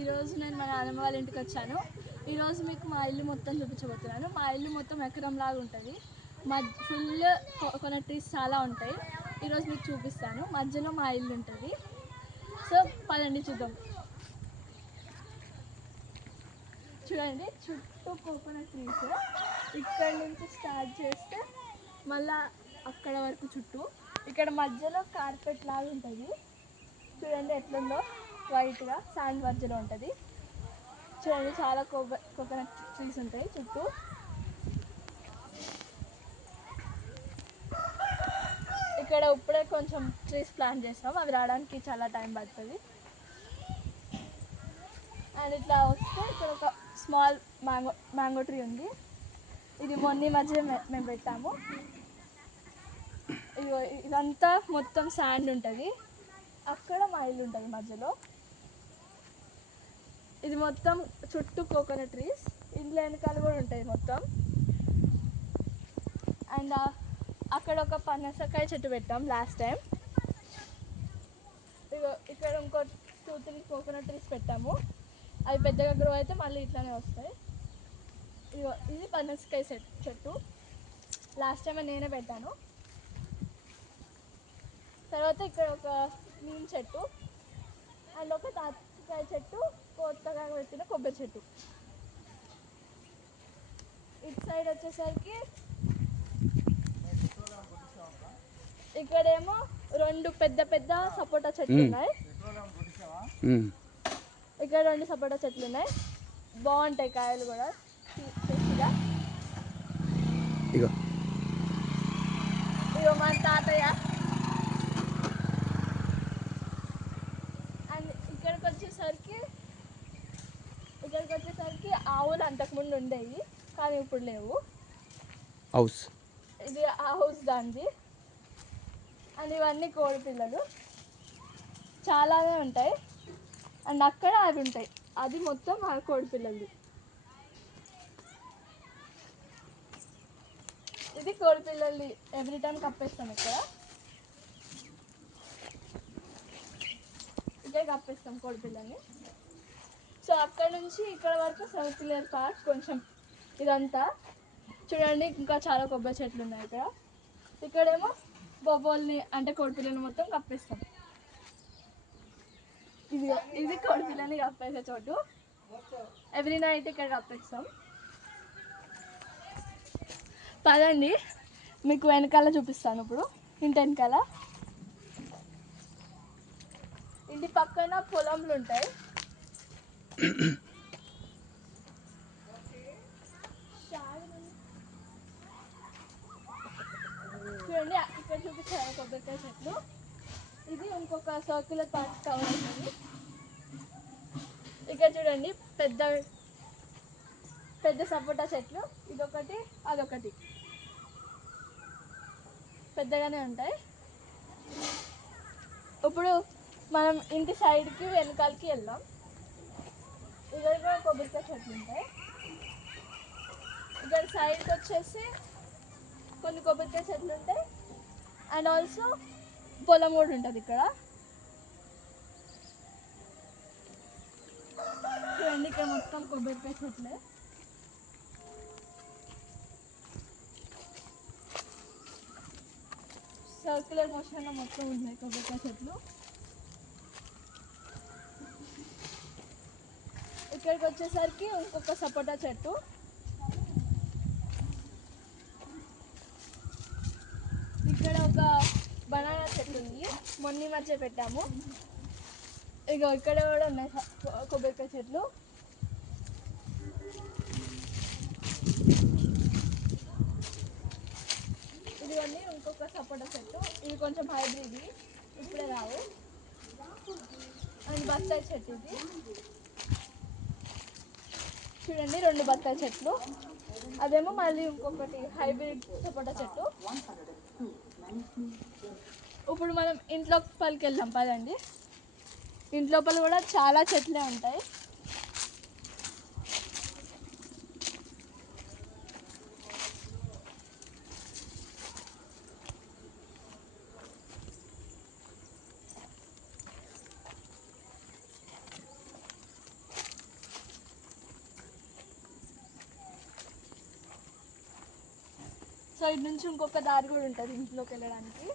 ఈరోజు నేను మా నాన్నమ్మ వాళ్ళ ఇంటికి వచ్చాను. ఈరోజు మీకు మా ఇల్లు మొత్తం చూపించబోతున్నాను. మా ఇల్లు మొత్తం ఎకరం లాగా ఉంటుంది. ఫుల్ కోకోనట్ ట్రీస్ చాలా ఉంటాయి. ఈరోజు మీకు చూపిస్తాను. మధ్యలో మా ఇల్లు ఉంటుంది. సో పదండి చూద్దాం. చూడండి, చుట్టూ కోకోనట్ ట్రీస్. ఇక్కడ నుంచి స్టార్ట్ చేస్తే మళ్ళా అక్కడ వరకు చుట్టూ. ఇక్కడ మధ్యలో కార్పెట్ లాగా ఉంటుంది. చూడండి ఎట్లుందో, వైట్గా శాండ్ మధ్యలో ఉంటుంది. చూడండి, చాలా కోకోనట్ ట్రీస్ ఉంటాయి చుట్టూ. ఇక్కడ ఇప్పుడే కొంచెం ట్రీస్ ప్లాంట్ చేస్తాం, అవి రావడానికి చాలా టైం పడుతుంది. అండ్ ఇట్లా వస్తే ఇక్కడ ఒక స్మాల్ మ్యాంగో ట్రీ ఉంది. ఇది మొన్న మధ్య మేము పెట్టాము. ఇదంతా మొత్తం శాండ్ ఉంటుంది. అక్కడ మా ఇల్లు ఉంటుంది మధ్యలో. ఇది మొత్తం చుట్టూ కోకోనట్ ట్రీస్. ఇంట్లో వెనకాల కూడా ఉంటుంది మొత్తం. అండ్ అక్కడ ఒక పనసకాయ చెట్టు పెట్టాం లాస్ట్ టైం. ఇక్కడ ఇంకో 2-3 కోకోనట్ ట్రీస్ పెట్టాము. అవి పెద్దగా గ్రో అయితే మళ్ళీ ఇట్లానే వస్తాయి. ఇది పనసకాయ చెట్టు. లాస్ట్ టైం నేనే పెట్టాను. తర్వాత ఇక్కడ ఒక నీమ్ చెట్టు అండ్ ఒక తాటికాయ చెట్టు, కొత్తగా పెట్టిన కొబ్బరి చెట్టు. ఇటు సైడ్ వచ్చేసరికి ఇక్కడేమో 2 పెద్ద పెద్ద సపోటా చెట్లు ఉన్నాయి. ఇక్కడ 2 సపోటా చెట్లు ఉన్నాయి. బాగుంటాయి కాయలు కూడా ఫ్రెష్గా. ఇగో మన తాతయ్య. అండ్ ఇక్కడికి వచ్చేసరికి ఆవులు అంతకుముందు ఉండేవి, కానీ ఇప్పుడు లేవు. హౌస్ ఇది ఆ హౌస్ దాంది. అండ్ ఇవన్నీ కోడి పిల్లలు చాలానే ఉంటాయి. అండ్ అక్కడ అవి ఉంటాయి, అది మొత్తం ఆ కోడి పిల్లలు. ఇది కోడి పిల్లల్ని ఎవ్రీ టైం కప్పేస్తాం. ఇదే కప్పేస్తాం కోడి పిల్లల్ని. సో అక్కడ నుంచి ఇక్కడ వరకు సర్క్యులర్ పార్క్. కొంచెం ఇదంతా చూడండి, ఇంకా చాలా కొబ్బరి చెట్లు ఉన్నాయి ఇక్కడ. ఇక్కడేమో బొబ్బోల్ని అంటే కోడిపిల్లని మొత్తం కప్పేస్తాం. ఇది కోడిపిల్లని కప్పేసే చోటు. ఎవ్రీ నైట్ ఇక్కడ కప్పేస్తాం. పదండి మీకు వెనకాల చూపిస్తాను. ఇప్పుడు ఇంటి వెనకాల, ఇంటి పక్కన పొలంలు ఉంటాయి. చూడండి, ఇక్కడ చూపిస్తాను కొబ్బరికాయ చెట్లు. ఇది ఇంకొక సర్క్యులర్ పార్క్ కవర్ అవుతుంది. ఇక్కడ చూడండి, పెద్ద పెద్ద సపోటా చెట్లు. ఇదొకటి, అదొకటి పెద్దగానే ఉంటాయి. ఇప్పుడు మనం ఇంటి సైడ్కి వెనకాలకి వెళ్దాం. ఇక్కడ కూడా కొబ్బరికాయ చెట్లు ఉంటాయి. ఇక్కడ సైడ్కి వచ్చేసి కొన్ని కొబ్బరికాయ చెట్లు ఉంటాయి. అండ్ ఆల్సో పొలం కూడా ఉంటుంది ఇక్కడ. చూడండి, ఇక్కడ మొత్తం కొబ్బరికాయ చెట్లే. సర్క్యులర్ మోషన్లో మొత్తం ఉన్నాయి కొబ్బరికాయ చెట్లు. ఇక్కడికి వచ్చేసరికి ఇంకొక సపోటా చెట్టు. ఇక్కడ ఒక బనానా చెట్టు ఉంది, మొన్న మధ్య పెట్టాము. ఇక ఇక్కడ కూడా ఉన్నాయి కొబ్బరికాయ చెట్లు. ఇదివన్నీ ఇంకొక సపోటా చెట్టు. ఇది కొంచెం హైబ్రిడ్, ఇప్పుడే రావు. అండ్ బత్తాయి చెట్టు ఇది. చూడండి, 2 బత్తాయి చెట్లు. అదేమో మళ్ళీ ఇంకొకటి హైబ్రిడ్ సపోటా చెట్టు. ఇప్పుడు మనం ఇంట్లోపలికి వెళ్దాం పదండి. ఇంట్లోపల కూడా చాలా చెట్లే ఉంటాయి. సో ఇటు నుంచి ఇంకొక దారి కూడా ఉంటుంది ఇంట్లోకి వెళ్ళడానికి.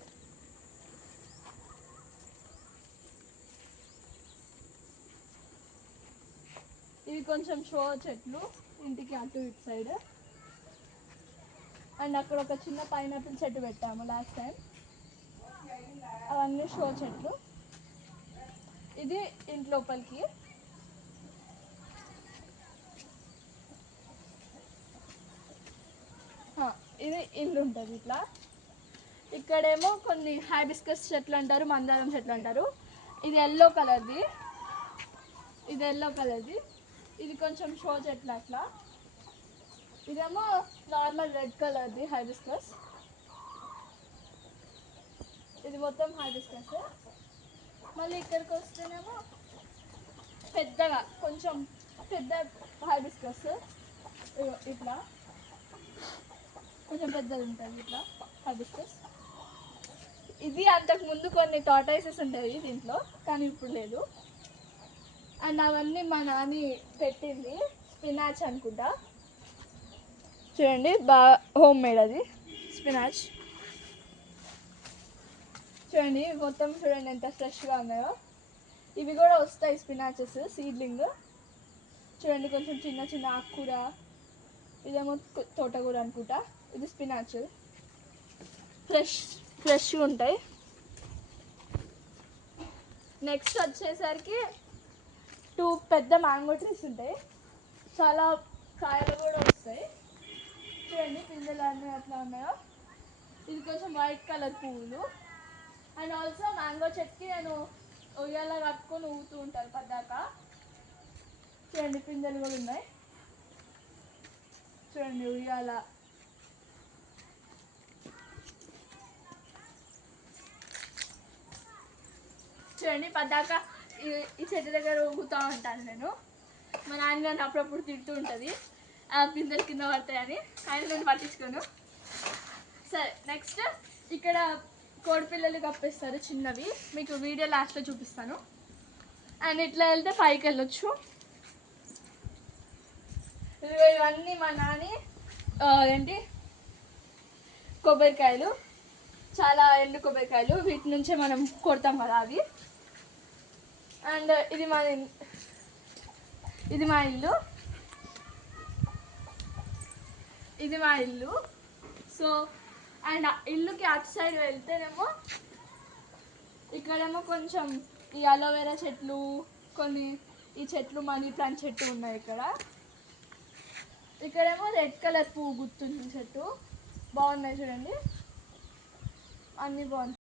ఇవి కొంచెం షో చెట్లు ఇంటికి అటు ఇటు సైడ్. అండ్ అక్కడ ఒక చిన్న పైనాపిల్ చెట్టు పెట్టాము లాస్ట్ టైం. అవన్నీ షో చెట్లు. ఇది ఇంటి లోపలికి. ఇది ఇల్లు ఉంటుంది ఇట్లా. ఇక్కడేమో కొన్ని హైబిస్కస్ చెట్లు అంటారు, మందారం చెట్లు అంటారు. ఇది ఎల్లో కలర్ది, ఇది ఎల్లో కలర్ది. ఇది కొంచెం షో చెట్లు అట్లా. ఇదేమో నార్మల్ రెడ్ కలర్ది హైబిస్కస్. ఇది మొత్తం హైబిస్కస్. మళ్ళీ ఇక్కడికి వస్తేనేమో పెద్దగా కొంచెం పెద్ద హైబిస్కస్ ఇట్లా కొంచెం పెద్దది ఉంటుంది ఇట్లా హైబిస్కస్. ఇది అంతకుముందు కొన్ని టార్టాయిసెస్ ఉంటాయి దీంట్లో, కానీ ఇప్పుడు లేదు. అండ్ అవన్నీ మా నాని పెట్టింది స్పినాచ్ అనుకుంటా. చూడండి బాగా హోమ్ మేడ్ అది స్పినాచ్. చూడండి మొత్తం చూడండి ఎంత ఫ్రెష్గా ఉన్నాయో. ఇవి కూడా వస్తాయి స్పినాచెస్ సీడ్లింగ్. చూడండి కొంచెం చిన్న చిన్న ఆకుకూర. ఇదేమో తోటకూర అనుకుంటా. ఇది స్పినాచ్ ఫ్రెష్గా ఉంటాయి. నెక్స్ట్ వచ్చేసరికి 2 పెద్ద మ్యాంగో ట్రీస్ ఉంటాయి. చాలా కాయలు కూడా వస్తాయి. చూడండి పిందెలు అన్నీ అట్లా ఉన్నాయో. ఇది కొంచెం వైట్ కలర్ పువ్వులు. అండ్ ఆల్సో మ్యాంగో చెట్టుకి నేను ఉయ్యాల కట్టుకొని ఊగుతూ ఉంటాను పద్దాక. చూడండి పిందెలు కూడా ఉన్నాయి. చూడండి ఉయ్యాల. చూడండి పద్దాక ఈ చెట్టు దగ్గర ఊగుతూ ఉంటాను నేను. మా నాన్న నన్ను అప్పుడప్పుడు తింటూ ఉంటుంది ఆ పిందెలు కింద పడతాయని. ఆయన నేను పట్టించుకోను. సరే నెక్స్ట్ ఇక్కడ కోడిపిల్లలు కప్పేస్తారు చిన్నవి. మీకు వీడియో లాస్ట్లో చూపిస్తాను. అండ్ ఇట్లా వెళ్తే పైకి వెళ్ళొచ్చు. ఇవన్నీ మా నాని ఏంటి కొబ్బరికాయలు, చాలా ఎండు కొబ్బరికాయలు. వీటి నుంచే మనం కొడతాం కదా అవి. అండ్ ఇది మా ఇల్లు. ఇది మా ఇల్లు. సో అండ్ ఇల్లుకి అటు సైడ్ వెళ్తేనేమో ఇక్కడేమో కొంచెం ఈ అలోవెరా చెట్లు, కొన్ని ఈ చెట్లు మనీ ప్లాంట్ చెట్టు ఉన్నాయి ఇక్కడ. ఇక్కడేమో రెడ్ కలర్ పువ్వు గుర్తుంది చెట్టు. బాగున్నాయి చూడండి, అన్నీ బాగున్నాయి.